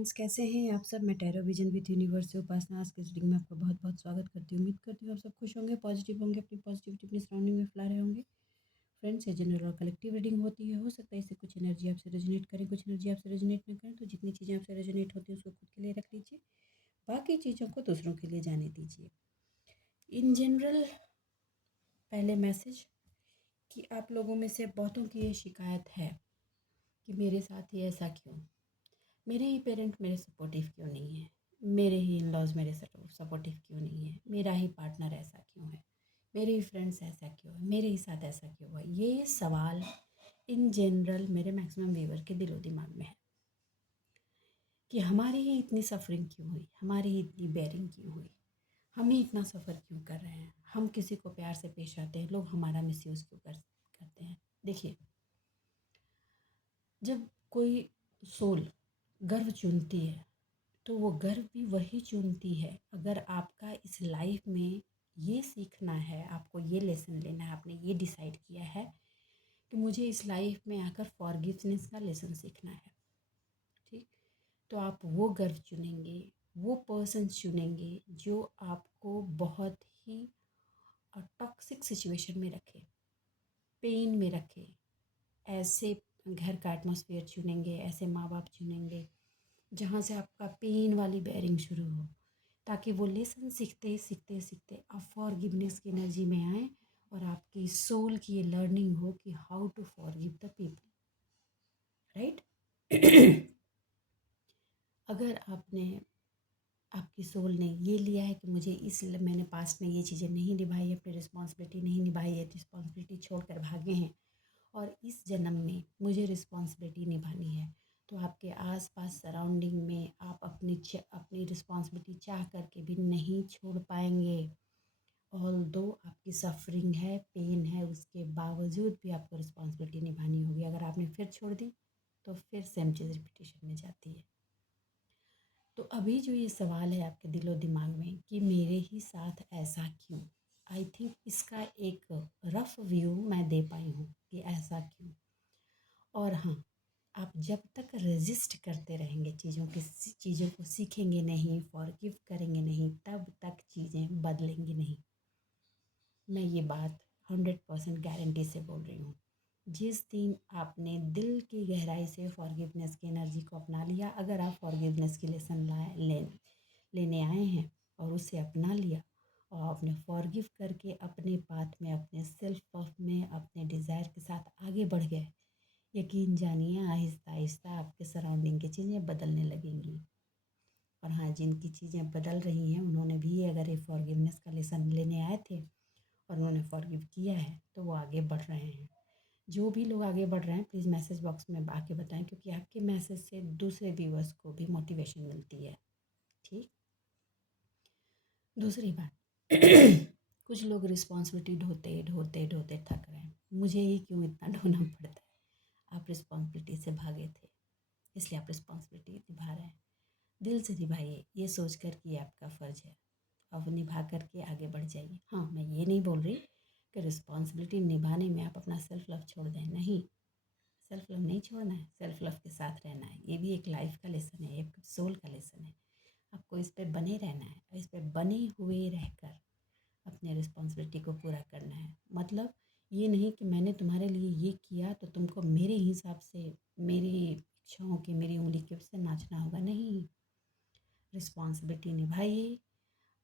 Friends, कैसे हैं आप सब। मैं टैरो विजन विद यूनिवर्स से उपासना आज के रीडिंग में आपका बहुत बहुत स्वागत करती हूँ। उम्मीद करती हूँ आप सब खुश होंगे, पॉजिटिव होंगे, अपनी पॉजिटिविटी अपनी सराउंडिंग में फैला रहे होंगे। फ्रेंड्स, ये जनरल और कलेक्टिव रीडिंग होती है। हो सकता है इससे कुछ एनर्जी आपसे रेजोनेट करें, कुछ एनर्जी आपसे रेजोनेट ना करें। तो जितनी चीज़ें आपसे रेजोनेट होती हैं उसको खुद के लिए रख लीजिए, बाकी चीज़ों को दूसरों के लिए जाने दीजिए। इन जनरल पहले मैसेज कि आप लोगों में से बहुतों की ये शिकायत है कि मेरे साथ ही ऐसा क्यों, मेरे ही पेरेंट मेरे सपोर्टिव क्यों नहीं है, मेरे ही इन लॉज मेरे सपोर्टिव क्यों नहीं है, मेरा ही पार्टनर ऐसा क्यों है, मेरे ही फ्रेंड्स ऐसा क्यों है, मेरे ही साथ ऐसा क्यों हुआ। ये सवाल इन जनरल मेरे मैक्सिमम व्यूअर के दिलो दिमाग में है कि हमारी ही इतनी सफरिंग क्यों हुई, हमारी ही इतनी बेरिंग क्यों हुई, हम ही इतना सफ़र क्यों कर रहे हैं, हम किसी को प्यार से पेश आते हैं, लोग हमारा मिसयूज़ क्यों करते हैं। देखिए, जब कोई सोल गर्व चुनती है तो वो गर्व भी वही चुनती है अगर आपका इस लाइफ में ये सीखना है, आपको ये लेसन लेना है, आपने ये डिसाइड किया है कि मुझे इस लाइफ में आकर फॉरगिवनेस का लेसन सीखना है। ठीक, तो आप वो गर्व चुनेंगे, वो पर्सन चुनेंगे जो आपको बहुत ही टॉक्सिक सिचुएशन में रखे, पेन में रखे। ऐसे घर का एटमॉस्फेयर चुनेंगे, ऐसे माँ बाप चुनेंगे जहाँ से आपका पेन वाली बेयरिंग शुरू हो, ताकि वो लेसन सीखते सीखते सीखते आप फॉरगिवनेस की एनर्जी में आए और आपकी सोल की ये लर्निंग हो कि how to forgive the people, right. अगर आपकी सोल ने ये लिया है कि मुझे मैंने पास्ट में ये चीज़ें नहीं निभाई, अपनी रिस्पॉन्सिबिलिटी नहीं निभाई है, रिस्पॉन्सिबिलिटी छोड़कर भागे हैं और इस जन्म में मुझे रिस्पॉन्सिबिलिटी निभानी है, तो आपके आसपास सराउंडिंग में आप अपनी रिस्पॉन्सिबिलिटी चाह करके भी नहीं छोड़ पाएंगे। ऑल दो आपकी सफरिंग है, पेन है, उसके बावजूद भी आपको रिस्पॉन्सिबिलिटी निभानी होगी। अगर आपने फिर छोड़ दी तो फिर सेम चीज़ रिपीटेशन में जाती है। तो अभी जो ये सवाल है आपके दिलो दिमाग में कि मेरे ही साथ ऐसा क्यों, आई थिंक इसका एक रफ व्यू मैं दे पाई हूँ कि ऐसा क्यों। और हाँ, आप जब तक रेजिस्ट करते रहेंगे, चीज़ों को सीखेंगे नहीं, फॉरगिव करेंगे नहीं, तब तक चीज़ें बदलेंगी नहीं। मैं ये बात 100% गारंटी से बोल रही हूँ। जिस दिन आपने दिल की गहराई से फॉरगिवनेस की एनर्जी को अपना लिया, अगर आप फॉरगिवनेस की लेसन लेने आए हैं और उसे अपना लिया और आपने फॉरगिव करके अपने पाथ में, अपने सेल्फ लव में, अपने डिज़ायर के साथ आगे बढ़ गए, यकीन जानिए आहिस्ता आहिस्ता आपके सराउंडिंग की चीज़ें बदलने लगेंगी। और हाँ, जिनकी चीज़ें बदल रही हैं उन्होंने भी अगर ये फॉरगिवनेस का लेसन लेने आए थे और उन्होंने फॉरगिव किया है तो वो आगे बढ़ रहे हैं। जो भी लोग आगे बढ़ रहे हैं प्लीज़ मैसेज बॉक्स में आके बताएं, क्योंकि आपके मैसेज से दूसरे व्यूअर्स को भी मोटिवेशन मिलती है। ठीक, दूसरी बात, कुछ लोग रिस्पॉन्सिबिलिटी ढोते ढोते ढोते थक रहे हैं। मुझे ही क्यों इतना ढोना पड़ता है, आप रिस्पॉन्सिबिलिटी से भागे थे इसलिए आप रिस्पॉन्सिबिलिटी निभा रहे हैं। दिल से निभाइए, ये सोच कर कि ये आपका फ़र्ज़ है, अब निभा करके आगे बढ़ जाइए। हाँ, मैं ये नहीं बोल रही कि रिस्पॉन्सिबिलिटी निभाने में आप अपना सेल्फ लव छोड़ दें, नहीं, सेल्फ लव नहीं छोड़ना है, सेल्फ लव के साथ रहना है। ये भी एक लाइफ का लेसन है, एक सोल का लेसन है। आपको इस पे बने रहना है और इस पे बने हुए रहकर अपने रिस्पॉन्सिबिलिटी को पूरा करना है। मतलब ये नहीं कि मैंने तुम्हारे लिए ये किया तो तुमको मेरे हिसाब से, मेरी इच्छाओं की, मेरी उंगली के से नाचना होगा, नहीं। रिस्पॉन्सिबिलिटी निभाइए।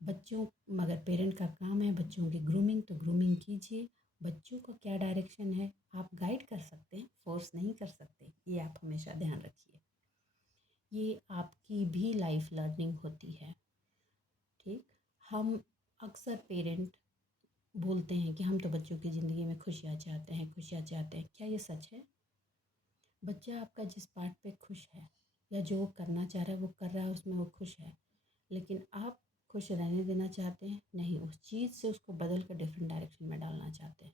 बच्चों, मगर पेरेंट का काम है बच्चों की ग्रूमिंग, तो ग्रूमिंग कीजिए। बच्चों को क्या डायरेक्शन है आप गाइड कर सकते हैं, फोर्स नहीं कर सकते, ये आप हमेशा ध्यान रखिए। ये आपकी भी लाइफ लर्निंग होती है। ठीक, हम अक्सर पेरेंट बोलते हैं कि हम तो बच्चों की ज़िंदगी में खुशियाँ चाहते हैं, खुशियाँ चाहते हैं। क्या ये सच है? बच्चा आपका जिस पार्ट पे खुश है या जो वो करना चाह रहा है वो कर रहा है, उसमें वो खुश है, लेकिन आप खुश रहने देना चाहते हैं, नहीं, उस चीज़ से उसको बदल कर डिफरेंट डायरेक्शन में डालना चाहते हैं।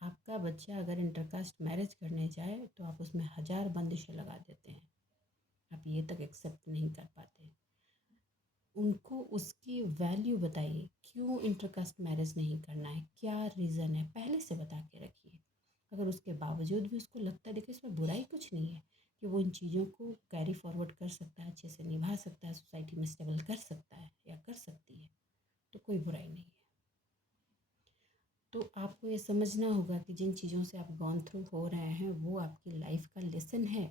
आपका बच्चा अगर इंटरकास्ट मैरिज करने जाए तो आप उसमें 1000 बंदिशें लगा देते हैं, आप ये तक एक्सेप्ट नहीं कर पाते। उनको उसकी वैल्यू बताइए, क्यों इंटरकास्ट मैरिज नहीं करना है, क्या रीज़न है, पहले से बता के रखिए। अगर उसके बावजूद भी उसको लगता है, देखिए इसमें बुराई कुछ नहीं है कि वो इन चीज़ों को कैरी फॉरवर्ड कर सकता है, अच्छे से निभा सकता है, सोसाइटी में स्टेबल कर सकता है या कर सकती है, तो कोई बुराई नहीं है। तो आपको ये समझना होगा कि जिन चीज़ों से आप गॉन थ्रू हो रहे हैं वो आपकी लाइफ का लेसन है।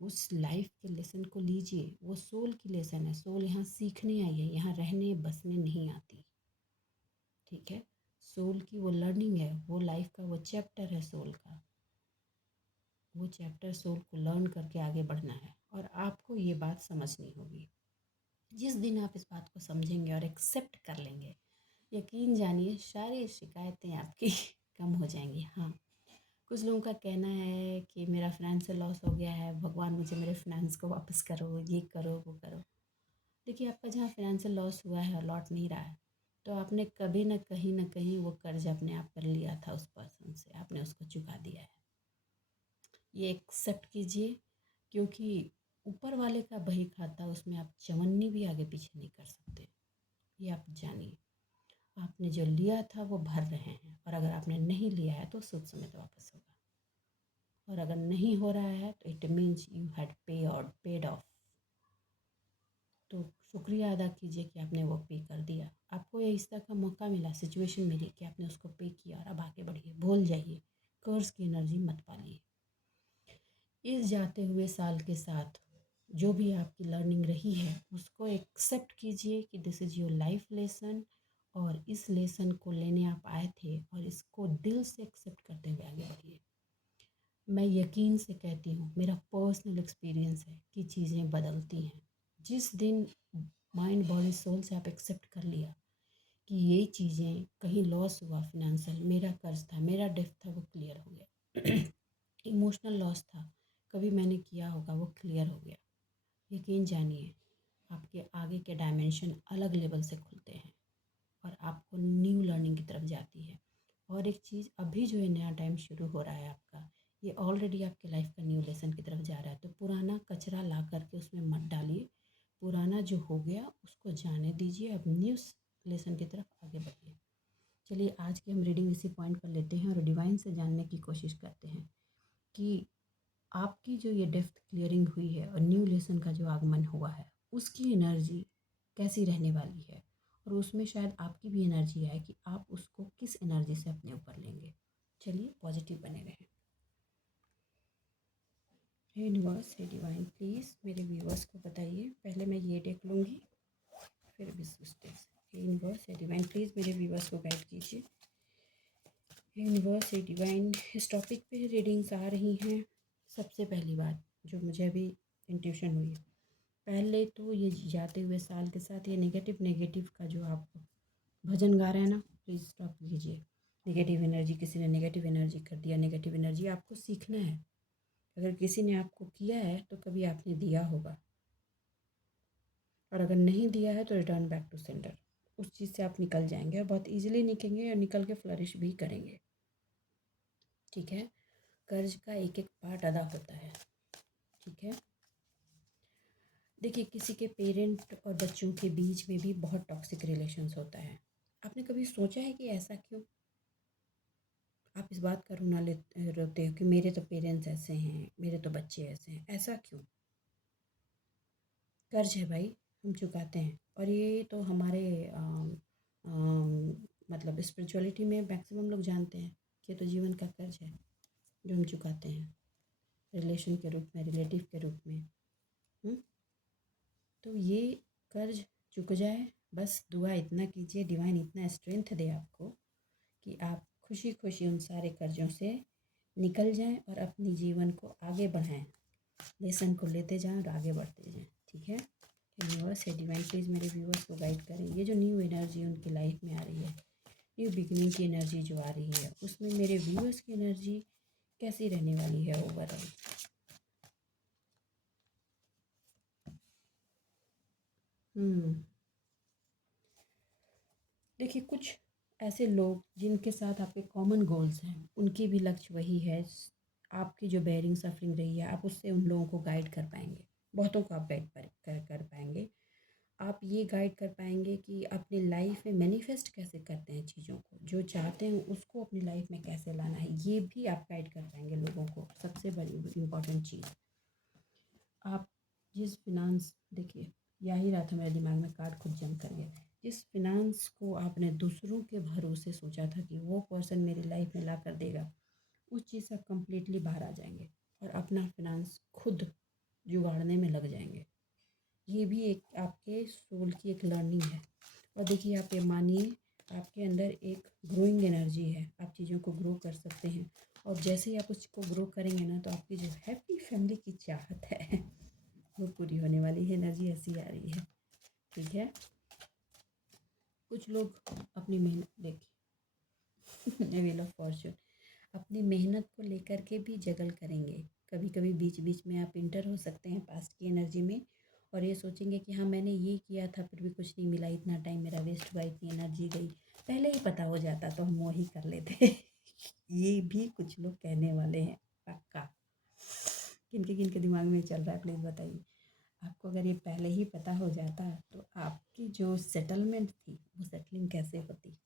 उस लाइफ के लेसन को लीजिए, वो सोल की लेसन है। सोल यहाँ सीखने आई है, यहाँ रहने बसने नहीं आती। ठीक है, सोल की वो लर्निंग है, वो लाइफ का वो चैप्टर है सोल का। वो चैप्टर सोल को लर्न करके आगे बढ़ना है और आपको ये बात समझनी होगी। जिस दिन आप इस बात को समझेंगे और एक्सेप्ट कर लेंगे, यकीन जानिए सारी शिकायतें आपकी कम हो जाएंगी। हाँ, कुछ लोगों का कहना है कि मेरा फाइनेंशियल लॉस हो गया है, भगवान मुझे मेरे फाइनेंस को वापस करो, ये करो वो करो। देखिए, आपका जहाँ फाइनेंशियल लॉस हुआ है और लौट नहीं रहा है, तो आपने कभी न कहीं वो कर्ज अपने आप पर लिया था, उस पर्सन से आपने उसको चुका दिया है। ये एक्सेप्ट कीजिए, क्योंकि ऊपर वाले का बही खाता, उसमें आप चवन्नी भी आगे पीछे नहीं कर सकते। ये आप जानिए, आपने जो लिया था वो भर रहे हैं, और अगर आपने नहीं लिया है तो सूद समेत वापस होगा। और अगर नहीं हो रहा है तो it means you had paid of. तो शुक्रिया अदा कीजिए कि आपने वो पे कर दिया। आपको ये इस तरह का मौका मिला, सिचुएशन मिली कि आपने उसको पे किया, और अब आगे बढ़िए, भूल जाइए, कर्ज की एनर्जी मत पालिए। इस जाते हुए साल के साथ जो भी आपकी लर्निंग रही है उसको एक्सेप्ट कीजिए कि this is your life lesson, और इस लेसन को लेने आप आए थे, और इसको दिल से एक्सेप्ट करते हुए आगे बढ़िए। मैं यकीन से कहती हूँ, मेरा पर्सनल एक्सपीरियंस है कि चीज़ें बदलती हैं। जिस दिन माइंड बॉडी सोल से आप एक्सेप्ट कर लिया कि ये चीज़ें, कहीं लॉस हुआ फिनेंशियल, मेरा कर्ज था, मेरा डेफ था, वो क्लियर हो गया। इमोशनल लॉस था, कभी मैंने किया होगा, वो क्लियर हो गया। यकीन जानिए, आपके आगे के डायमेंशन अलग लेवल से खुलते हैं और आपको न्यू लर्निंग की तरफ जाती है। और एक चीज़, अभी जो ये नया टाइम शुरू हो रहा है आपका, ये ऑलरेडी आपके लाइफ का न्यू लेसन की तरफ जा रहा है। तो पुराना कचरा ला करके उसमें मत डालिए, पुराना जो हो गया उसको जाने दीजिए, अब न्यू लेसन की तरफ आगे बढ़िए। चलिए, आज की हम रीडिंग इसी पॉइंट पर लेते हैं और डिवाइन से जानने की कोशिश करते हैं कि आपकी जो ये डेप्थ क्लियरिंग हुई है और न्यू लेसन का जो आगमन हुआ है, उसकी एनर्जी कैसी रहने वाली है, और उसमें शायद आपकी भी एनर्जी आए कि आप उसको किस एनर्जी से अपने ऊपर लेंगे। चलिए, पॉजिटिव बने रहें। यूनिवर्स है डिवाइन, प्लीज़ मेरे व्यूवर्स को बताइए। पहले मैं ये देख लूँगी, फिर विश्वस्टेस। यूनिवर्स है डिवाइन, प्लीज़ मेरे व्यूवर्स को गाइड कीजिए। यूनिवर्स है डिवाइन, इस टॉपिक पे रीडिंग्स आ रही हैं। सबसे पहली बात जो मुझे अभी इंट्यूशन हुई है, पहले तो ये जाते हुए साल के साथ ये नेगेटिव का जो आप भजन गा रहे हैं ना, प्लीज़ स्टॉप कीजिए। नेगेटिव एनर्जी, किसी ने नेगेटिव एनर्जी कर दिया, नेगेटिव एनर्जी आपको सीखना है। अगर किसी ने आपको किया है तो कभी आपने दिया होगा, और अगर नहीं दिया है तो रिटर्न बैक टू सेंडर। उस चीज़ से आप निकल जाएंगे और बहुत ईजिली निकलेंगे और निकल के फ्लरिश भी करेंगे। ठीक है, कर्ज का एक एक पार्ट अदा होता है। ठीक है, देखिए, किसी के पेरेंट और बच्चों के बीच में भी बहुत टॉक्सिक रिलेशंस होता है। आपने कभी सोचा है कि ऐसा क्यों? आप इस बात का रोते हो कि मेरे तो पेरेंट्स ऐसे हैं, मेरे तो बच्चे ऐसे हैं, ऐसा क्यों? कर्ज है भाई, हम चुकाते हैं। और ये तो हमारे मतलब स्पिरिचुअलिटी में मैक्सिमम लोग जानते हैं कि ये तो जीवन का कर्ज है जो हम चुकाते हैं, रिलेशन के रूप में, रिलेटिव के रूप में। तो ये कर्ज चुक जाए, बस दुआ इतना कीजिए, डिवाइन इतना स्ट्रेंथ दे आपको कि आप खुशी खुशी उन सारे कर्जों से निकल जाएं और अपनी जीवन को आगे बढ़ाएं, लेसन को लेते जाएं और आगे बढ़ते जाएं। ठीक है, यूनिवर्स है डिवाइन, प्लीज़ मेरे व्यूवर्स को गाइड करें। ये जो न्यू एनर्जी उनकी लाइफ में आ रही है, न्यू बिगिनिंग की एनर्जी जो आ रही है, उसमें मेरे व्यूवर्स की एनर्जी कैसी रहने वाली है ओवरऑल? देखिए, कुछ ऐसे लोग जिनके साथ आपके कॉमन गोल्स हैं, उनकी भी लक्ष्य वही है। आपकी जो बेयरिंग सफरिंग रही है, आप उससे उन लोगों को गाइड कर पाएंगे, बहुतों को आप गाइड कर पाएंगे। आप ये गाइड कर पाएंगे कि अपने लाइफ में मैनिफेस्ट कैसे करते हैं चीज़ों को, जो चाहते हैं उसको अपनी लाइफ में कैसे लाना है, ये भी आप गाइड कर पाएंगे लोगों को। सबसे बड़ी इम्पोर्टेंट चीज़, आप जिस फिनांस, देखिए या ही रहा था मेरे दिमाग में, कार्ड खुद जम कर गया। जिस फिनांस को आपने दूसरों के भरोसे सोचा था कि वो पर्सन मेरी लाइफ में ला कर देगा, उस चीज़ से आप कम्प्लीटली बाहर आ जाएंगे और अपना फिनांस खुद जुगाड़ने में लग जाएंगे। ये भी एक आपके सोल की एक लर्निंग है। और देखिए, आप ये मानिए, आपके अंदर एक ग्रोइंग एनर्जी है, आप चीज़ों को ग्रो कर सकते हैं। और जैसे ही आप उसको ग्रो करेंगे ना, तो आपकी जो हैप्पी फैमिली की चाहत है वो पूरी होने वाली है। एनर्जी ऐसी आ रही है, ठीक है। कुछ लोग अपनी मेहनत, देखिए व्हील ऑफ फॉर्च्यून, अपनी मेहनत को लेकर के भी जगल करेंगे। कभी कभी बीच बीच में आप इंटर हो सकते हैं पास्ट की एनर्जी में, और ये सोचेंगे कि हाँ मैंने ये किया था फिर भी कुछ नहीं मिला, इतना टाइम मेरा वेस्ट हुआ, इतनी एनर्जी गई, पहले ही पता हो जाता तो हम वही कर लेते ये भी कुछ लोग कहने वाले हैं, पक्का। किनके दिमाग में चल रहा है प्लीज़ बताइए। आपको अगर ये पहले ही पता हो जाता तो आपकी जो सेटलमेंट थी वो सेटलिंग कैसे होती,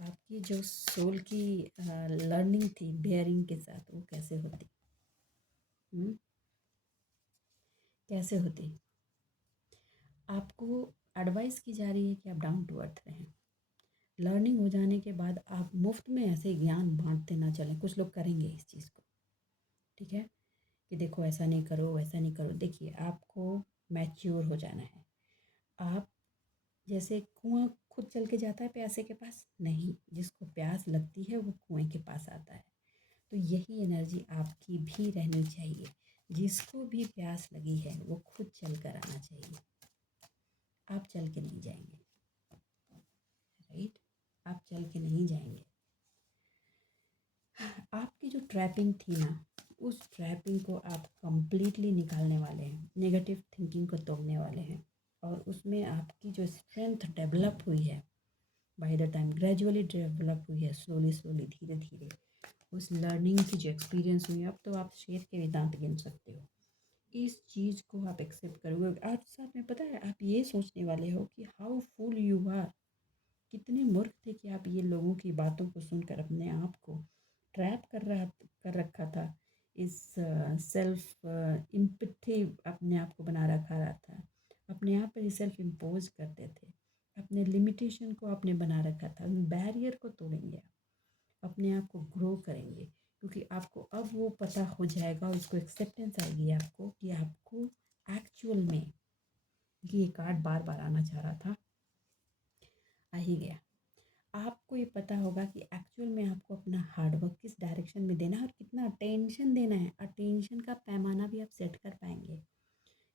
आपकी जो सोल की लर्निंग थी बेयरिंग के साथ वो कैसे होती, कैसे होती। आपको एडवाइस की जा रही है कि आप डाउन टू अर्थ रहें। लर्निंग हो जाने के बाद आप मुफ्त में ऐसे ज्ञान बांटते ना चलें। कुछ लोग करेंगे इस चीज़ को, ठीक है, कि देखो ऐसा नहीं करो वैसा नहीं करो। देखिए, आपको मैच्योर हो जाना है। आप जैसे कुआं खुद चल के जाता है प्यासे के पास नहीं, जिसको प्यास लगती है वो कुएं के पास आता है। तो यही एनर्जी आपकी भी रहनी चाहिए। जिसको भी प्यास लगी है वो खुद चल कर आना चाहिए, आप चल के नहीं जाएंगे, राइट, आप चल के नहीं जाएंगे। आपकी जो ट्रैपिंग थी ना, उस ट्रैपिंग को आप कंप्लीटली निकालने वाले हैं, नेगेटिव थिंकिंग को तोड़ने वाले हैं। और उसमें आपकी जो स्ट्रेंथ डेवलप हुई है, by the time gradually develop हुई है, स्लोली स्लोली धीरे धीरे, उस लर्निंग की जो एक्सपीरियंस हुई, अब तो आप शेर के भी दांत गिन सकते हो। इस चीज़ को आप एक्सेप्ट करोगे। आज साथ में पता है, आप ये सोचने वाले हो कि हाउ फूल यू आर, कितने मूर्ख थे कि आप ये लोगों की बातों को सुनकर अपने आप को ट्रैप कर रखा था। इस सेल्फ इम्पैथी अपने आप को बना रखा था, अपने आप पर सेल्फ इम्पोज करते थे, अपने लिमिटेशन को आपने बना रखा था। बैरियर को तोड़ेंगे आप, अपने आप को ग्रो करेंगे, क्योंकि आपको अब वो पता हो जाएगा और उसको एक्सेप्टेंस आएगी आपको कि आपको एक्चुअल में, ये कार्ड बार बार आना चाह रहा था, आ ही गया। आपको ये पता होगा कि एक्चुअल में आपको अपना हार्डवर्क किस डायरेक्शन में देना है और कितना अटेंशन देना है। अटेंशन का पैमाना भी आप सेट कर पाएंगे।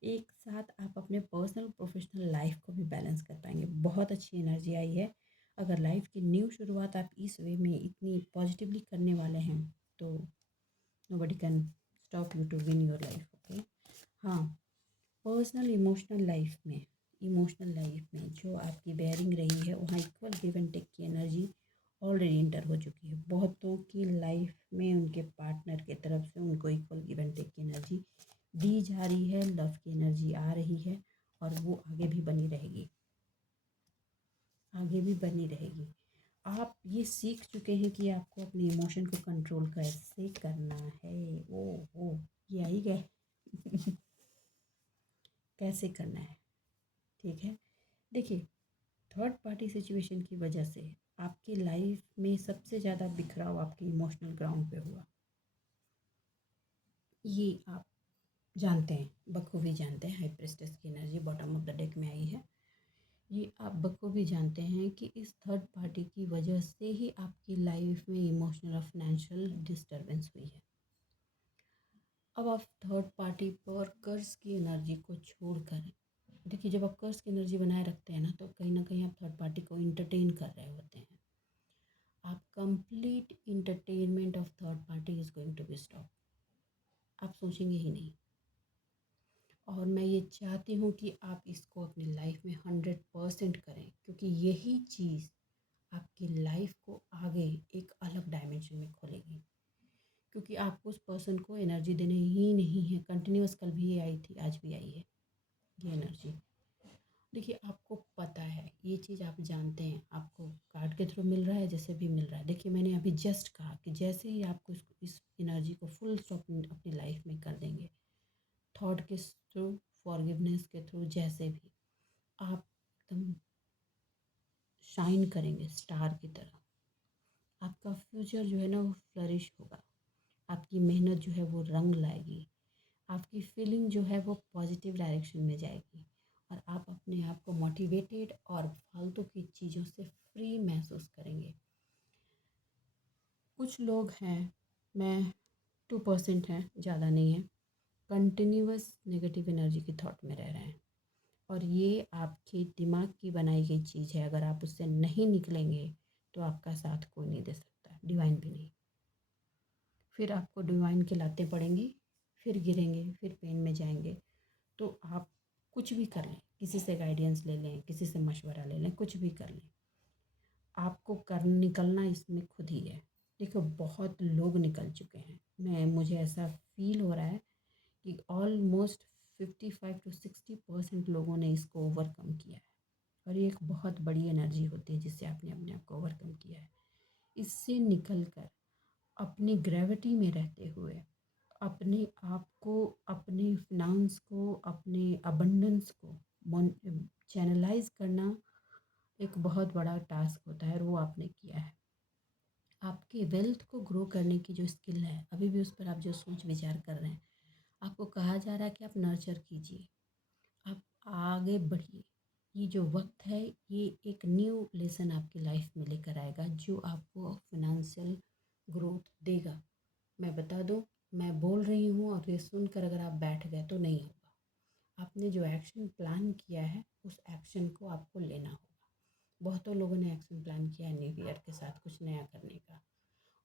एक साथ आप अपने पर्सनल प्रोफेशनल लाइफ को भी बैलेंस कर पाएंगे। बहुत अच्छी एनर्जी आई है। अगर लाइफ की न्यू शुरुआत आप इस वे में इतनी पॉजिटिवली करने वाले हैं तो nobody can stop you to win your life, okay. हाँ, पर्सनल इमोशनल लाइफ में जो आपकी बेयरिंग रही है, वहाँ इक्वल गिव एंड टेक की एनर्जी ऑलरेडी इंटर हो चुकी है। बहुतों की लाइफ में उनके पार्टनर के तरफ से उनको इक्वल गिव एंड टेक की एनर्जी दी जा रही है, लव की एनर्जी आ रही है, और वो आगे भी बनी रहेगी, आगे भी बनी रहेगी। आप ये सीख चुके हैं कि आपको अपने इमोशन को कंट्रोल कैसे करना है। ओ ये आई गए कैसे करना है, ठीक है। देखिए, थर्ड पार्टी सिचुएशन की वजह से आपकी लाइफ में सबसे ज़्यादा बिखराव आपके इमोशनल ग्राउंड पे हुआ। ये आप जानते हैं, बखूबी जानते हैं। हाई प्रेस्टेस की energy bottom of the deck में आई है। ये आप बखूबी जानते हैं कि इस थर्ड पार्टी की वजह से ही आपकी लाइफ में इमोशनल और फाइनेंशियल डिस्टर्बेंस हुई है। अब आप थर्ड पार्टी पर कर्ज की एनर्जी को छोड़कर, देखिए, जब आप कर्ज की एनर्जी बनाए रखते हैं ना कहीं आप थर्ड पार्टी को इंटरटेन कर रहे होते हैं। आप complete entertainment of third party is going to be stop. आप सोचेंगे ही नहीं। और मैं ये चाहती हूँ कि आप इसको अपनी लाइफ में 100% करें, क्योंकि यही चीज़ आपकी लाइफ को आगे एक अलग डायमेंशन में खोलेगी। क्योंकि आपको उस पर्सन को एनर्जी देनी ही नहीं है। कंटिन्यूअस, कल भी ये आई थी, आज भी आई है ये एनर्जी। देखिए, आपको पता है, ये चीज़ आप जानते हैं, आपको कार्ड के थ्रू मिल रहा है, जैसे भी मिल रहा है। देखिए, मैंने अभी जस्ट कहा कि जैसे ही आपको इस एनर्जी को फुल स्टॉप अपनी लाइफ में कर देंगे, थॉट के थ्रू, फॉरगिवनेस के थ्रू, जैसे भी आप एकदम शाइन करेंगे स्टार की तरह। आपका फ्यूचर जो है ना वो फ्लरिश होगा। आपकी मेहनत जो है वो रंग लाएगी। आपकी फीलिंग जो है वो पॉजिटिव डायरेक्शन में जाएगी और आप अपने आप को मोटिवेटेड और फालतू की चीज़ों से फ्री महसूस करेंगे। कुछ लोग हैं, मैं 2% हैं, ज़्यादा नहीं है, कंटिन्यूअस नेगेटिव एनर्जी की थॉट में रह रहे हैं और ये आपके दिमाग की बनाई गई चीज़ है। अगर आप उससे नहीं निकलेंगे तो आपका साथ कोई नहीं दे सकता, डिवाइन भी नहीं। फिर आपको डिवाइन की लातें पड़ेंगी, फिर गिरेंगे, फिर पेन में जाएंगे। तो आप कुछ भी कर लें, किसी से गाइडेंस ले लें, किसी से मशवरा ले लें, कुछ भी कर लें, आपको कर निकलना इसमें खुद ही है। देखो, बहुत लोग निकल चुके हैं, मुझे ऐसा फील हो रहा है कि ऑलमोस्ट 55 to 60% लोगों ने इसको ओवरकम किया है और ये एक बहुत बड़ी एनर्जी होती है जिससे आपने अपने आप को ओवरकम किया है। इससे निकल कर अपनी ग्रेविटी में रहते हुए अपने आप को, अपने फिनांस को, अपने अबंडेंस को चैनलाइज करना एक बहुत बड़ा टास्क होता है और वो आपने किया है। आपके वेल्थ को ग्रो करने की जो स्किल है, अभी भी उस पर आप जो सोच विचार कर रहे हैं, आपको कहा जा रहा है कि आप नर्चर कीजिए, आप आगे बढ़िए। ये जो वक्त है ये एक न्यू लेसन आपकी लाइफ में लेकर आएगा जो आपको फिनेंशियल ग्रोथ देगा। मैं बता दूं, मैं बोल रही हूँ और ये सुनकर अगर आप बैठ गए तो नहीं होगा। आपने जो एक्शन प्लान किया है उस एक्शन को आपको लेना होगा। बहुतों लोगों ने एक्शन प्लान किया है न्यू ईयर के साथ कुछ नया करने का,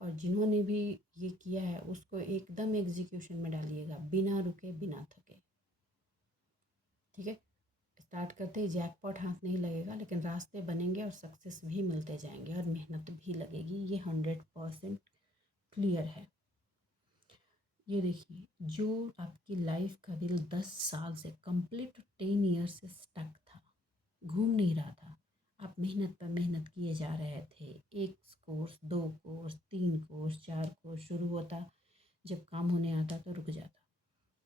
और जिन्होंने भी ये किया है उसको एकदम एग्जीक्यूशन में डालिएगा, बिना रुके बिना थके। ठीक है, स्टार्ट करते ही जैकपॉट हाथ नहीं लगेगा, लेकिन रास्ते बनेंगे और सक्सेस भी मिलते जाएंगे और मेहनत भी लगेगी, ये 100% क्लियर है। ये देखिए, जो आपकी लाइफ का व्हील 10 साल से कंप्लीट 10 ईयर से स्टक था, घूम नहीं रहा था, आप मेहनत पर मेहनत किए जा रहे थे, एक कोर्स, 2 कोर्स, 3 कोर्स, 4 कोर्स शुरू होता, जब काम होने आता तो रुक जाता,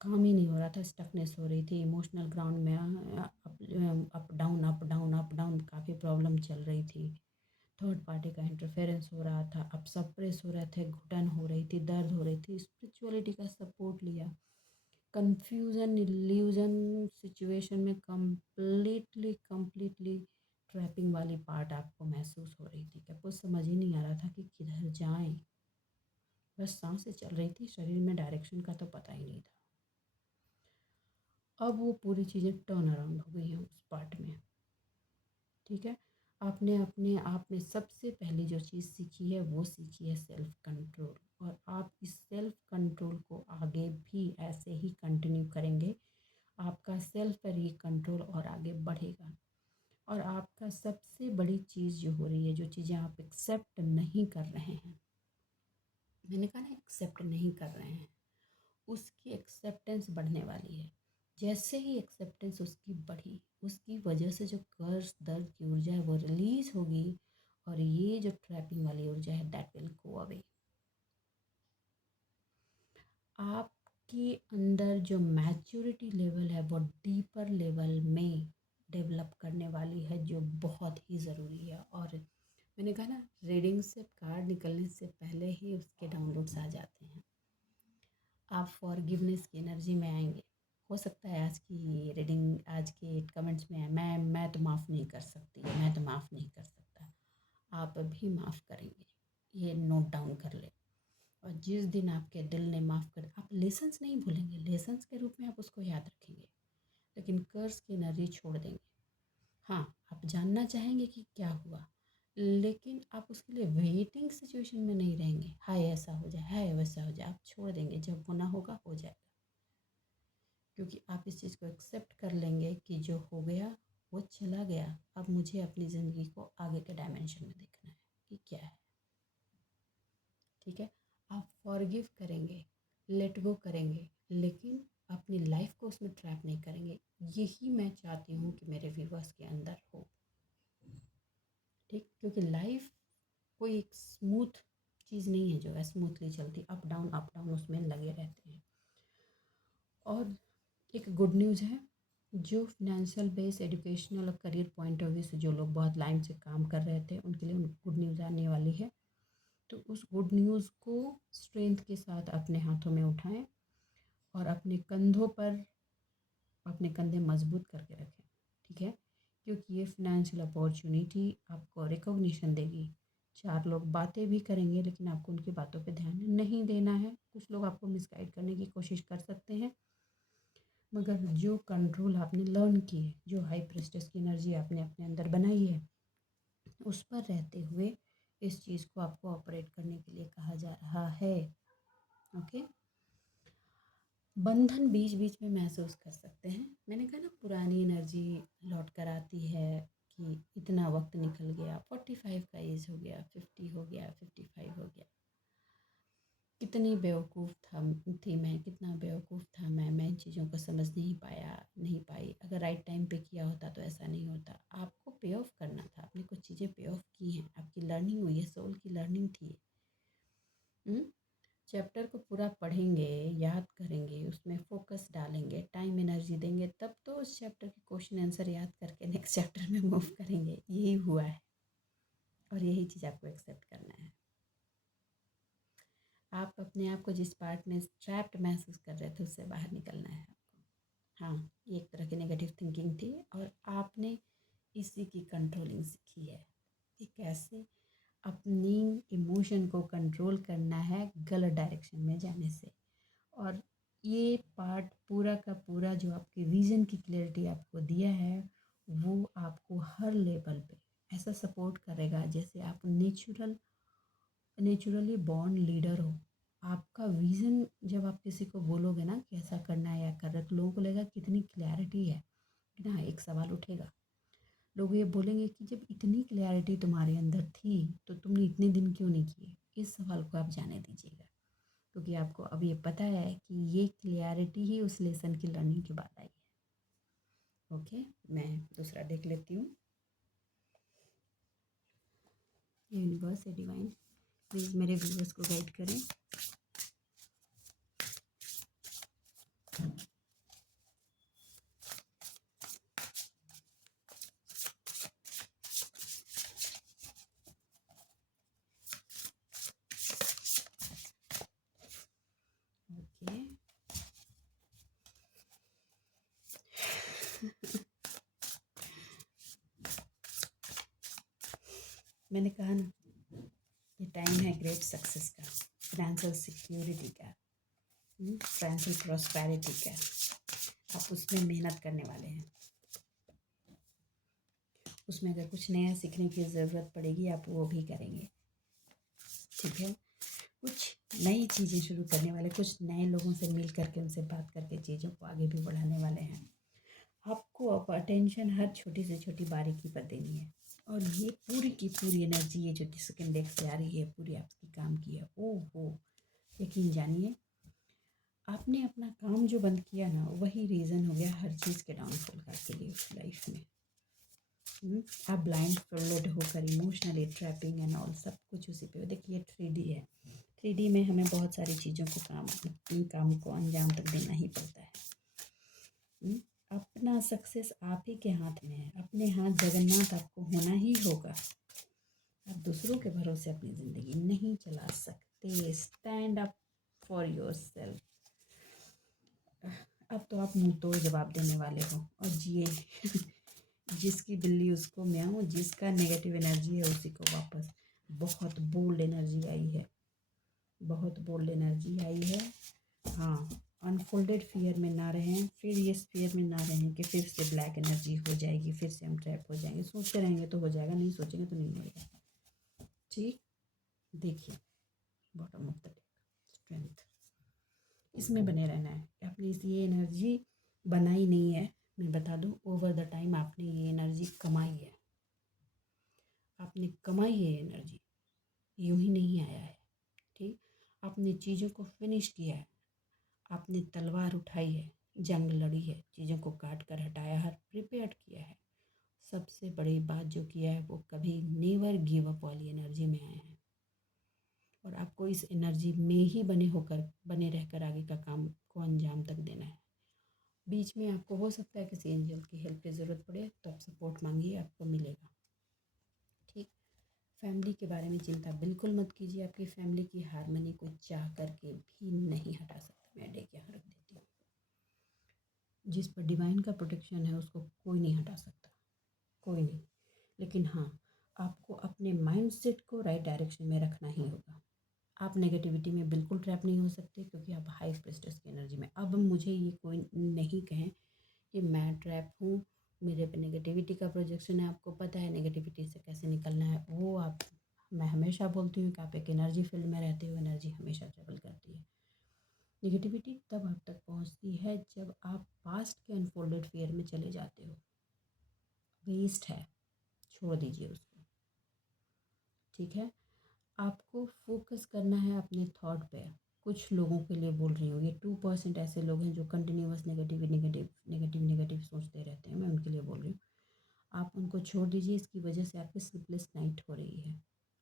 काम ही नहीं हो रहा था, स्टकनेस हो रही थी, इमोशनल ग्राउंड में up down up down up down, काफ़ी प्रॉब्लम चल रही थी, थर्ड पार्टी का इंटरफेरेंस हो रहा था, अब सप्रेस हो रहे थे, घुटन हो रही थी, दर्द हो रही थी, स्पिरिचुअलिटी का सपोर्ट लिया, कंफ्यूजन इल्यूजन सिचुएशन में कम्प्लीटली कम्प्लीटली ट्रैपिंग वाली पार्ट आपको महसूस हो रही थी कि आपको समझ ही नहीं आ रहा था कि किधर जाएं, बस सांसें चल रही थी, शरीर में डायरेक्शन का तो पता ही नहीं था। अब वो पूरी चीज़ें टर्न अराउंड हो गई हैं उस पार्ट में। ठीक है, आपने अपने आप में सबसे पहले जो चीज़ सीखी है वो सीखी है सेल्फ कंट्रोल, और आप इस सेल्फ कंट्रोल को आगे भी ऐसे ही कंटिन्यू करेंगे। आपका सेल्फ पर ये कंट्रोल और आगे बढ़ेगा। और आपका सबसे बड़ी चीज़ जो हो रही है, जो चीज़ें आप एक्सेप्ट नहीं कर रहे हैं, मैंने कहा ना एक्सेप्ट नहीं कर रहे हैं, उसकी एक्सेप्टेंस बढ़ने वाली है। जैसे ही एक्सेप्टेंस उसकी बढ़ी, उसकी वजह से जो कर्ज दर्द की ऊर्जा है वो रिलीज होगी, और ये जो ट्रैपिंग वाली ऊर्जा है दैट विल गो अवे। आपके अंदर जो मैच्योरिटी लेवल है वो डीपर लेवल में डेवलप करने वाली है, जो बहुत ही ज़रूरी है। और मैंने कहा ना, रीडिंग से कार्ड निकलने से पहले ही उसके डाउनलोड्स आ जाते हैं। आप फॉरगिवनेस की एनर्जी में आएंगे। हो सकता है आज की रीडिंग, आज के कमेंट्स में है, मैं तो माफ़ नहीं कर सकती, मैं तो माफ़ नहीं कर सकता। आप भी माफ़ करेंगे, ये नोट डाउन कर ले। और जिस दिन आपके दिल ने माफ़ कर, आप लेसन्स नहीं भूलेंगे, लेसन्स के रूप में आप उसको याद रखेंगे, लेकिन कर्ज की एनर्जी छोड़ देंगे। हाँ, आप जानना चाहेंगे कि क्या हुआ, लेकिन आप उसके लिए वेटिंग सिचुएशन में नहीं रहेंगे, हाय ऐसा हो जाए, हाय वैसा हो जाए, आप छोड़ देंगे, जब होना होगा हो जाएगा। क्योंकि आप इस चीज़ को एक्सेप्ट कर लेंगे कि जो हो गया वो चला गया, अब मुझे अपनी ज़िंदगी को आगे के डायमेंशन में देखना है कि क्या है। ठीक है, आप फॉरगिव करेंगे, लेट गो करेंगे, लेकिन अपनी लाइफ को उसमें ट्रैप नहीं करेंगे। यही मैं चाहती हूँ कि मेरे व्यूवर्स के अंदर हो। ठीक, क्योंकि लाइफ कोई एक स्मूथ चीज़ नहीं है जो है स्मूथली चलती, अप डाउन उसमें लगे रहते हैं। और एक गुड न्यूज़ है, जो फिनेंशियल बेस एजुकेशनल और करियर पॉइंट ऑफ व्यू से जो लोग बहुत लाइन से काम कर रहे थे उनके लिए गुड न्यूज़ आने वाली है। तो उस गुड न्यूज़ को स्ट्रेंथ के साथ अपने हाथों में उठाएं और अपने कंधे मजबूत करके रखें। ठीक है, क्योंकि ये फिनेंशियल अपॉर्चुनिटी आपको रिकॉग्निशन देगी। 4 लोग बातें भी करेंगे लेकिन आपको उनकी बातों पे ध्यान नहीं देना है। कुछ लोग आपको मिसगाइड करने की कोशिश कर सकते हैं, मगर जो कंट्रोल आपने लर्न की है, जो हाई प्रेस्टेस की एनर्जी आपने अपने अंदर बनाई है, उस पर रहते हुए इस चीज़ को आपको ऑपरेट करने के लिए कहा जा रहा है। ओके, बंधन बीच बीच में महसूस कर सकते हैं। मैंने कहा ना, पुरानी एनर्जी लौट कर आती है कि इतना वक्त निकल गया, 45 का एज हो गया, 50 हो गया, 55 हो गया, कितनी बेवकूफ़ थी मैं, कितना बेवकूफ़ था मैं इन चीज़ों को समझ नहीं पाई। अगर राइट टाइम पे किया होता तो ऐसा नहीं होता। आपको पे ऑफ करना था, आपने कुछ चीज़ें पे ऑफ की हैं, आपकी लर्निंग हुई है, सोल की लर्निंग थी। चैप्टर को पूरा पढ़ेंगे, याद करेंगे, उसमें फोकस डालेंगे, टाइम एनर्जी देंगे, तब तो उस चैप्टर के क्वेश्चन आंसर याद करके नेक्स्ट चैप्टर में मूव करेंगे। यही हुआ है और यही चीज़ आपको एक्सेप्ट करना है। आप अपने आप को जिस पार्ट में ट्रैप्ड महसूस कर रहे थे उससे बाहर निकलना है आपको। हाँ, ये एक तरह की नेगेटिव थिंकिंग थी और आपने इसी की कंट्रोलिंग सीखी है कि कैसे अपनी इमोशन को कंट्रोल करना है गलत डायरेक्शन में जाने से। और ये पार्ट पूरा का पूरा जो आपके विज़न की क्लैरिटी आपको दिया है, वो आपको हर लेवल पे ऐसा सपोर्ट करेगा जैसे आप नेचुरली बॉर्न लीडर हो। आपका विज़न जब आप किसी को बोलोगे ना कि ऐसा करना है या कर रहे, तो लोगों को लगेगा कितनी क्लैरिटी है। ना, एक सवाल उठेगा, लोग ये बोलेंगे कि जब इतनी क्लैरिटी तुम्हारे अंदर थी तो तुमने इतने दिन क्यों नहीं किए। इस सवाल को आप जाने दीजिएगा, क्योंकि आपको अब ये पता है कि ये क्लियरिटी ही उस लेसन की लर्निंग के बाद आई है। ओके, मैं दूसरा देख लेती हूँ। यूनिवर्स या डिवाइन प्लीज़ मेरे व्यूअर्स को गाइड करें। ओके, मैंने कहा ना, ये टाइम है ग्रेट सक्सेस का, फाइनेंशियल सिक्योरिटी का, फाइनेंशियल प्रॉस्पेरिटी का। आप उसमें मेहनत करने वाले हैं। उसमें अगर कुछ नया सीखने की ज़रूरत पड़ेगी आप वो भी करेंगे। ठीक है, कुछ नई चीज़ें शुरू करने वाले, कुछ नए लोगों से मिल करके उनसे बात करके चीज़ों को आगे भी बढ़ाने वाले हैं। आपको अब अटेंशन हर छोटी से छोटी बारीकी पर देनी है। और ये पूरी की पूरी एनर्जी, ये जो सेकंड डेक से आ रही है, पूरी आपकी काम की है। ओहो, यकीन जानिए, आपने अपना काम जो बंद किया ना, वही रीज़न हो गया हर चीज़ के डाउनफॉल का आपके लिए उस लाइफ में। आप ब्लाइंड फोल्डेड होकर इमोशनली ट्रैपिंग एंड ऑल सब कुछ उसी पे। देखिए 3D है, 3D में हमें बहुत सारी चीज़ों को काम को अंजाम तक देना ही पड़ता है। अपना सक्सेस आप ही के हाथ में है, अपने हाथ जगन्नाथ आपको होना ही होगा। आप दूसरों के भरोसे अपनी ज़िंदगी नहीं चला सकते। Stand up for your self. अब तो आप मुंह तोड़ जवाब देने वाले हो और जिए। जिसकी बिल्ली उसको म्याऊं, जिसका नेगेटिव एनर्जी है उसी को वापस। बहुत बोल्ड एनर्जी आई है, बहुत बोल्ड एनर्जी आई है। हाँ, अनफोल्डेड फियर में ना रहें, फिर ये फियर में ना रहें कि फिर से ब्लैक एनर्जी हो जाएगी, फिर से हम ट्रैप हो जाएंगे। सोचते रहेंगे तो हो जाएगा, नहीं सोचेंगे तो नहीं होगा। ठीक, देखिए bottom of the deck, strength, इसमें बने रहना है। अपनी ये एनर्जी बनाई नहीं है, मैं बता दूं, ओवर द टाइम आपने ये एनर्जी कमाई है। आपने कमाई है ये एनर्जी, यूं ही नहीं आया है। ठीक, आपने चीज़ों को फिनिश किया है, आपने तलवार उठाई है, जंग लड़ी है, चीज़ों को काट कर हटाया है, प्रिपेयर किया है। सबसे बड़ी बात जो किया है वो कभी नेवर गिव अप वाली एनर्जी में आए हैं, और आपको इस एनर्जी में ही बने रहकर आगे का काम को अंजाम तक देना है। बीच में आपको हो सकता है किसी एंजल की हेल्प की ज़रूरत पड़े, तो आप सपोर्ट मांगिए, आपको मिलेगा। ठीक। फैमिली के बारे में चिंता बिल्कुल मत कीजिए। आपकी फैमिली की हारमोनी को चाह करके भी नहीं हटा सकता। मैं डेक यहाँ रख देती हूँ। जिस पर डिवाइन का प्रोटेक्शन है उसको कोई नहीं हटा सकता, कोई नहीं। लेकिन हाँ, आपको अपने माइंडसेट को राइट डायरेक्शन में रखना ही होगा। आप नेगेटिविटी में बिल्कुल ट्रैप नहीं हो सकते, क्योंकि आप हाई प्रेस्टेस की एनर्जी में। अब मुझे ये कोई नहीं कहें कि मैं ट्रैप हूँ, मेरे पे नेगेटिविटी का प्रोजेक्शन है। आपको पता है नेगेटिविटी से कैसे निकलना है। वो आप मैं हमेशा बोलती हूँ कि आप एक एनर्जी फील्ड में रहते हो, एनर्जी हमेशा ट्रेवल करती है। नेगेटिविटी तब आप तक पहुँचती है जब आप पास्ट के अनफोल्डेड फेयर में चले जाते हो। वेस्ट है, छोड़ दीजिए उसको। ठीक है। आपको फोकस करना है अपने थॉट पे। कुछ लोगों के लिए बोल रही हूँ, ये 2% ऐसे लोग हैं जो continuous negative negative negative negative सोचते रहते हैं। मैं उनके लिए बोल रही हूँ, आप उनको छोड़ दीजिए। इसकी वजह से आपकी स्लीपलेस नाइट हो रही है।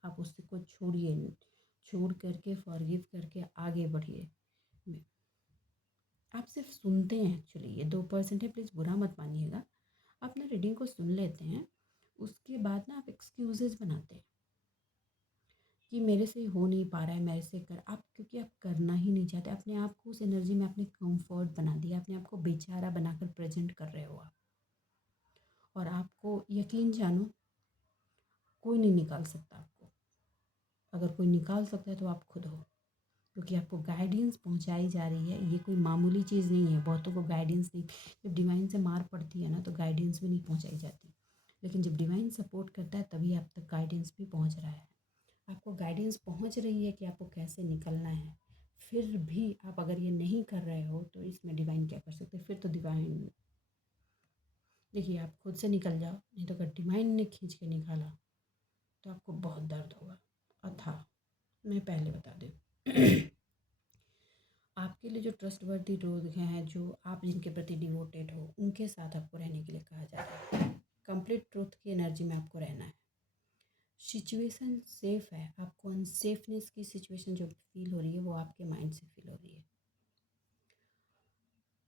आप उसको छोड़िए, छोड़ करके फॉरगिव करके आगे बढ़िए। आप सिर्फ सुनते हैं, एक्चुअली ये 2% है, प्लीज़ बुरा मत मानिएगा। आप ना रीडिंग को सुन लेते हैं, उसके बाद ना आप एक्सक्यूजेज बनाते हैं कि मेरे से हो नहीं पा रहा है, मेरे से कर आप, क्योंकि आप करना ही नहीं चाहते। अपने आप को उस एनर्जी में आपने कंफर्ट बना दिया, अपने आप को बेचारा बनाकर प्रेजेंट कर रहे हो आप। और आपको यकीन जानो, कोई नहीं निकाल सकता आपको। अगर कोई निकाल सकता है तो आप खुद हो, क्योंकि आपको गाइडेंस पहुंचाई जा रही है। ये कोई मामूली चीज़ नहीं है। बहुतों को गाइडेंस नहीं, जब डिवाइन से मार पड़ती है ना तो गाइडेंस भी नहीं पहुंचाई जाती। लेकिन जब डिवाइन सपोर्ट करता है तभी आप तक गाइडेंस भी पहुंच रहा है। आपको गाइडेंस पहुंच रही है कि आपको कैसे निकलना है। फिर भी आप अगर ये नहीं कर रहे हो तो इसमें डिवाइन क्या कर सकते हैं? फिर तो डिवाइन, देखिए आप खुद से निकल जाओ, नहीं तो अगर डिवाइन ने खींच के निकाला तो आपको बहुत दर्द होगा अथाह। मैं पहले बता दूँ आपके लिए जो ट्रस्टवर्दी लोग हैं, जो आप जिनके प्रति डिवोटेड हो, उनके साथ आपको रहने के लिए कहा जा रहा है। कंप्लीट ट्रूथ की एनर्जी में आपको रहना है। सिचुएशन सेफ है। आपको अनसेफनेस की सिचुएशन जो फील हो रही है वो आपके माइंड से फील हो रही है।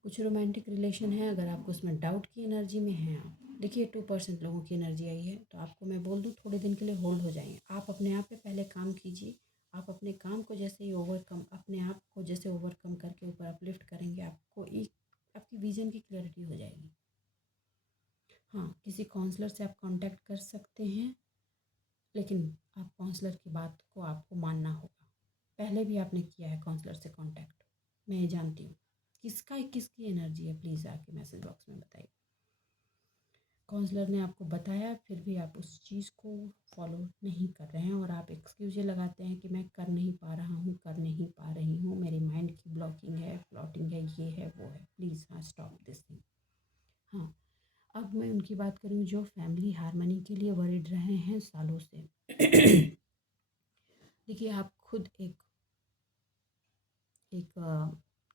कुछ रोमांटिक रिलेशन है, अगर आपको उसमें डाउट की एनर्जी में हैं आप, देखिए 2% लोगों की एनर्जी आई है, तो आपको मैं बोल दूँ थोड़े दिन के लिए होल्ड हो जाएंगे। आप अपने आप पे पहले काम कीजिए। आप अपने काम को जैसे ही ओवरकम, अपने आप को जैसे ओवरकम करके ऊपर अपलिफ्ट करेंगे, आपको एक आपकी विजन की क्लैरिटी हो जाएगी। हाँ, किसी काउंसलर से आप कांटेक्ट कर सकते हैं, लेकिन आप काउंसलर की बात को आपको मानना होगा। पहले भी आपने किया है काउंसलर से कांटेक्ट, मैं ये जानती हूँ। किसका किसकी एनर्जी है, प्लीज़ आके मैसेज बॉक्स में बताइए। काउंसलर ने आपको बताया, फिर भी आप उस चीज़ को फॉलो नहीं कर रहे हैं, और आप एक्सक्यूज़ लगाते हैं कि मैं कर नहीं पा रहा हूँ, कर नहीं पा रही हूँ, मेरी माइंड की ब्लॉकिंग है, प्लॉटिंग है, ये है वो है। प्लीज़ हाँ, स्टॉप दिस थिंग। हाँ, अब मैं उनकी बात करूँ जो फैमिली हारमोनी के लिए वरिड रहे हैं सालों से। देखिए आप खुद एक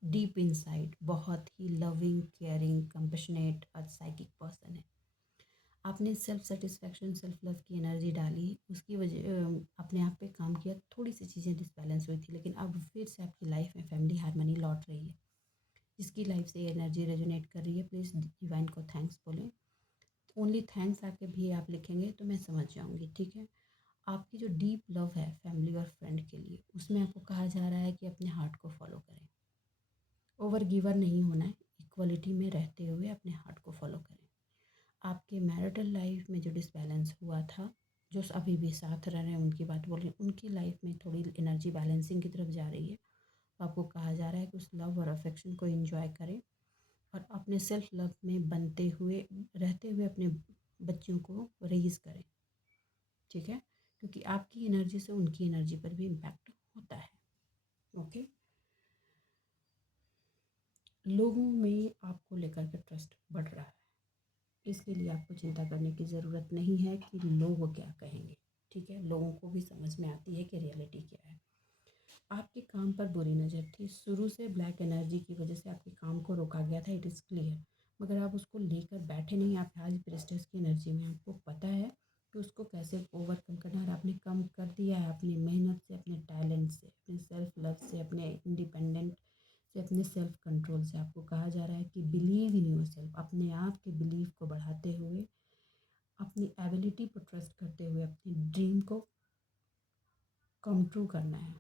डीप इनसाइड बहुत ही लविंग, केयरिंग, कंपेशनेट और साइकिक पर्सन है। आपने सेल्फ सेटिस्फेक्शन, सेल्फ लव की एनर्जी डाली, उसकी वजह अपने आप पे काम किया, थोड़ी सी चीज़ें डिसबैलेंस हुई थी, लेकिन अब फिर से आपकी लाइफ में फैमिली हारमोनी लौट रही है। जिसकी लाइफ से ये एनर्जी रेजोनेट कर रही है, प्लीज़ डिवाइन को थैंक्स बोलें। ओनली थैंक्स आके भी आप लिखेंगे तो मैं समझ जाऊँगी, ठीक है। आपकी जो डीप लव है फैमिली और फ्रेंड के लिए, उसमें आपको कहा जा रहा है कि अपने हार्ट को फॉलो करें। ओवर गिवर नहीं होना है, इक्वलिटी में रहते हुए अपने हार्ट को फॉलो करें। आपके मैरिटल लाइफ में जो डिसबैलेंस हुआ था, जो अभी भी साथ रह रहे हैं उनकी बात बोल रही हूँ, उनकी लाइफ में थोड़ी एनर्जी बैलेंसिंग की तरफ जा रही है। तो आपको कहा जा रहा है कि उस लव और अफेक्शन को एंजॉय करें, और अपने सेल्फ लव में बनते हुए रहते हुए अपने बच्चों को रेज करें, ठीक है। क्योंकि आपकी एनर्जी से उनकी एनर्जी पर भी इम्पैक्ट होता है। ओके। लोगों में आपको लेकर के ट्रस्ट बढ़ रहा है, इसके लिए आपको चिंता करने की ज़रूरत नहीं है कि लोग क्या कहेंगे, ठीक है। लोगों को भी समझ में आती है कि रियलिटी क्या है। आपके काम पर बुरी नज़र थी, शुरू से ब्लैक एनर्जी की वजह से आपके काम को रोका गया था, इट इज़ क्लियर। मगर आप उसको लेकर बैठे नहीं, आप आज प्रेस्टेज की एनर्जी में, आपको पता है कि उसको कैसे ओवरकम करना है, और आपने कम कर दिया है अपनी मेहनत से, अपने टैलेंट से, अपने सेल्फ लव से, अपने इंडिपेंडेंट से, अपने सेल्फ कंट्रोल से। आपको कहा जा रहा है कि बिलीव इन योर सेल्फ, अपने आप के बिलीव को बढ़ाते हुए, अपनी एबिलिटी पर ट्रस्ट करते हुए अपनी ड्रीम को कम ट्रू करना है।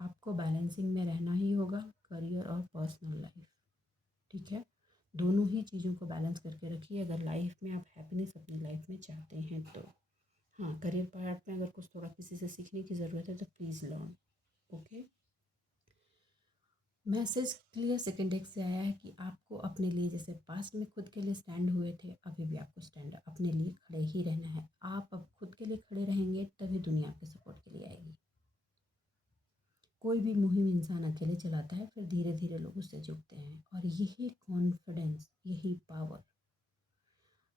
आपको बैलेंसिंग में रहना ही होगा, करियर और पर्सनल लाइफ, ठीक है। दोनों ही चीज़ों को बैलेंस करके रखिए अगर लाइफ में आप हैप्पीनेस अपनी लाइफ में चाहते हैं तो। हाँ, करियर पार्ट में अगर कुछ थोड़ा किसी से सीखने की ज़रूरत है तो please learn. Okay, message clear second x से आया है कि आपको अपने लिए, जैसे पास्ट में खुद के लिए स्टैंड हुए थे, अभी भी आपको स्टैंड अपने लिए खड़े ही रहना है। आप अब खुद के लिए खड़े रहेंगे तभी दुनिया आपके सपोर्ट के लिए आएगी। कोई भी मुहिम इंसान अकेले चलाता है, फिर धीरे धीरे लोग उससे जुड़ते हैं, और यही कॉन्फिडेंस, यही पावर,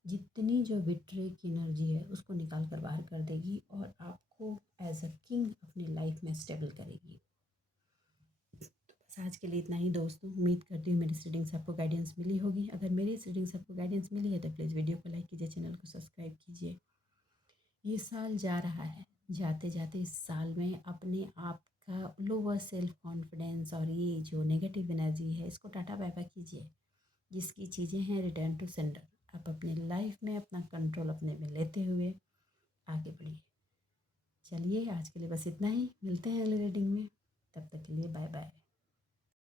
जितनी जो विक्ट्री की एनर्जी है उसको निकाल कर बाहर कर देगी और आपको एज अ किंग अपनी लाइफ में स्टेबल करेगी। तो बस आज के लिए इतना ही दोस्तों। उम्मीद करती हूँ मेरी इस रीडिंग से आपको गाइडेंस मिली होगी। अगर मेरी इस रीडिंग से आपको गाइडेंस मिली है तो प्लीज़ वीडियो को लाइक कीजिए, चैनल को सब्सक्राइब कीजिए। ये साल जा रहा है, जाते जाते इस साल में अपने आप का लोअर सेल्फ कॉन्फिडेंस और ये जो नेगेटिव एनर्जी है इसको टाटा बाय बाय कीजिए। जिसकी चीज़ें हैं रिटर्न टू सेंडर। आप अपने लाइफ में अपना कंट्रोल अपने में लेते हुए आगे बढ़िए। चलिए आज के लिए बस इतना ही, मिलते हैं अगले रीडिंग में, तब तक के लिए बाय बाय।